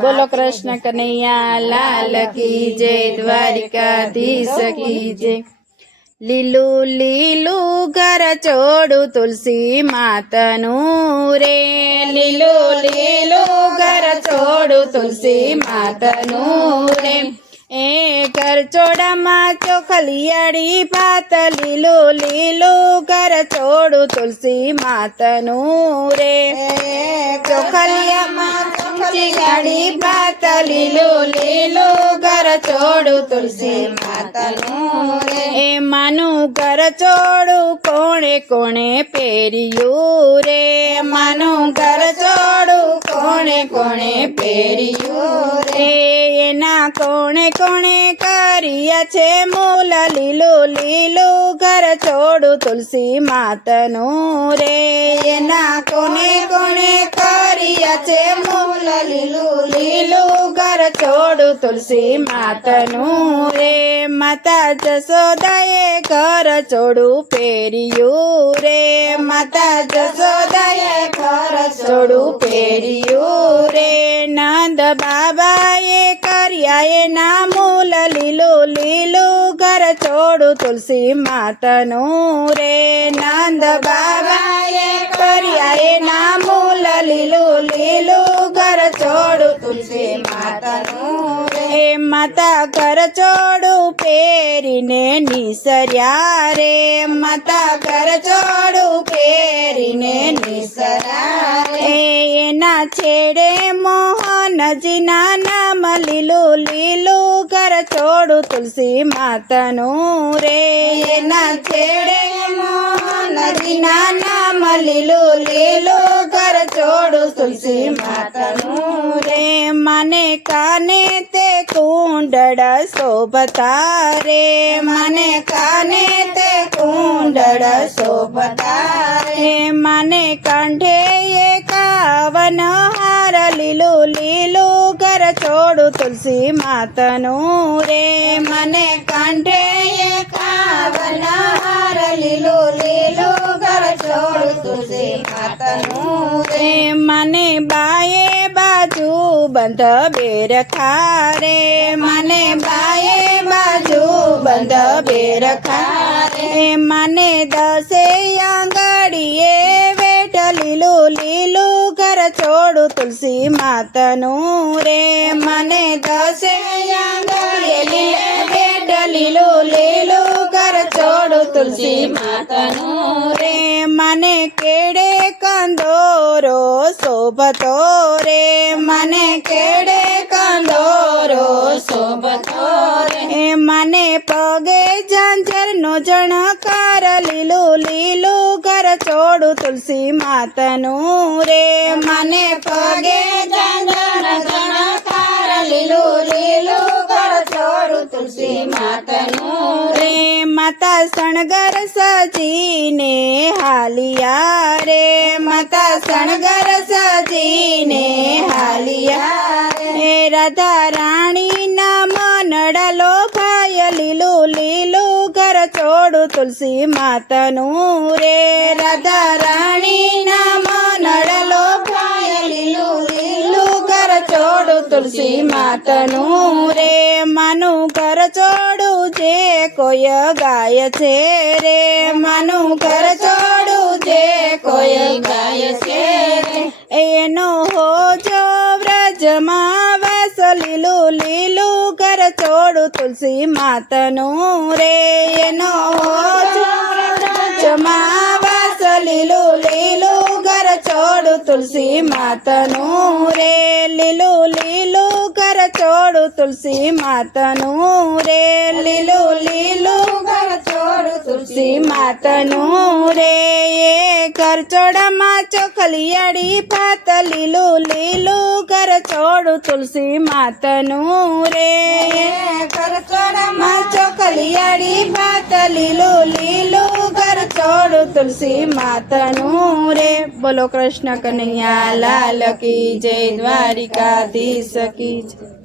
બોલો કૃષ્ણ કનૈયા લાલ કી જય દ્વારિકાધીશ કી જય. લીલું લીલું ઘર ચોડું તુલસી માતનું રે. લીલું લીલું ઘર ચોડું તુલસી માતનું રે. એ ઘર ચોડામાં ચોખલિયાળી ભાત લીલું લીલું ઘર ચોડું તુલસી માતનું રે. ચોખલિયામાં ચોખલિયાળી ભાત લીલું લીલું ઘર ચોડું તુલસી માતાનું રે. એ માનું ઘર ચોડું કોણે કોણે પહેર્યું રે? માનું ઘર ચોડું કોણે કોણે પહેર્યું રે? એના કોણે કોણે કર્યા છે મૂલ લીલું લીલું ઘર છોડું તુલસી માતનું રે. એના કોને કોણે કર્યા છે મૂલ લીલું લીલું ઘર છોડું તુલસી માતનું રે. માતા જસોદાએ ઘર છોડું પેરિયું રે. માતા જસોદાએ ઘર છોડું પેરિયું રે. નંદ બાબાએ એના મૂલ લીલું લીલું ઘર છોડું તુલસી માતનું રે. નંદ બાબાએ કર્યા એના મૂલ લીલું લીલું ઘર છોડું તુલસી માતાનું રે. માતા ઘર છોડું પહેરીને નિસર્યા રે. માતા ઘર છોડું પહેરીને નિસર્યા રે. એના છેડે મોહનજીના લીલું લીલું ઘર છોડું તુલસી માતાનું રે. એના છેડે મોહનજીના નામ લીલું લીલું ઘર છોડું તુલસી માતાનું રે. મને કાને તે કુંડળ શોભતા રે. મને કાને તે કુંડળ શોભતા રે. મને કંઠે એકાવન હાર લીલું લીલું ઘર છોડું તુલસી માતનું રે. મને કંઠે રે. મને બાએ બાજુ બંધ બેર ખારે. મને બાએ બાજુ બંધ બેર ખારે. મને દસે આંગળીએ વેટ લીલું લીલું ઘર છોડું તુલસી માતનું રે, મને દસે વેટ લીલું લીલું ઘર છોડું. તુલસી માતનું રે, મને કેડે કંદોરો શોભતો રે, મને કેડે કંદોરો શોભતો રે. મને પગે ઝાંઝરનો જણકાર લીલું લીલું છોડું તુલસી માતનું રે. મને પગે ચંદન ચણકાર લીલું લીલું કર છોડું તુલસી માતનું રે. માતા શણગર સજીને હાલિયા રે. માતા શણગર સજીને હાલિયા રે. રાધા છોડું તુલસી માતાનું રે રાધા રાણીના મનડા લોભાય લીલું લીલું ઘર છોડું તુલસી માતાનું રે માનું ઘર છોડું જે કોઈ ગાય છે રે માનું ઘર છોડું જે કોઈ ગાય છે રે એનો હો છોડું તુલસી માતાનું રે. એનો જો લીલું લીલું ઘર છોડું તુલસી માતાનું રે લીલું લીલું ઘર છોડું તુલસી માતાનું રે લીલું લીલું ઘર છોડું તુલસી માતાનું રે એ ઘર ચોડામાં ચોખલિયાળી ભાત લીલું લીલું ઘર છોડું તુલસી માતાનું રે ઘર ચોડામાં ચોખલિયાળી ભાત લીલું લીલું છોડું તુલસી માતાનું રે. બોલો કૃષ્ણ કનૈયા લાલ કી જય દ્વારિકાધીશ કી જય.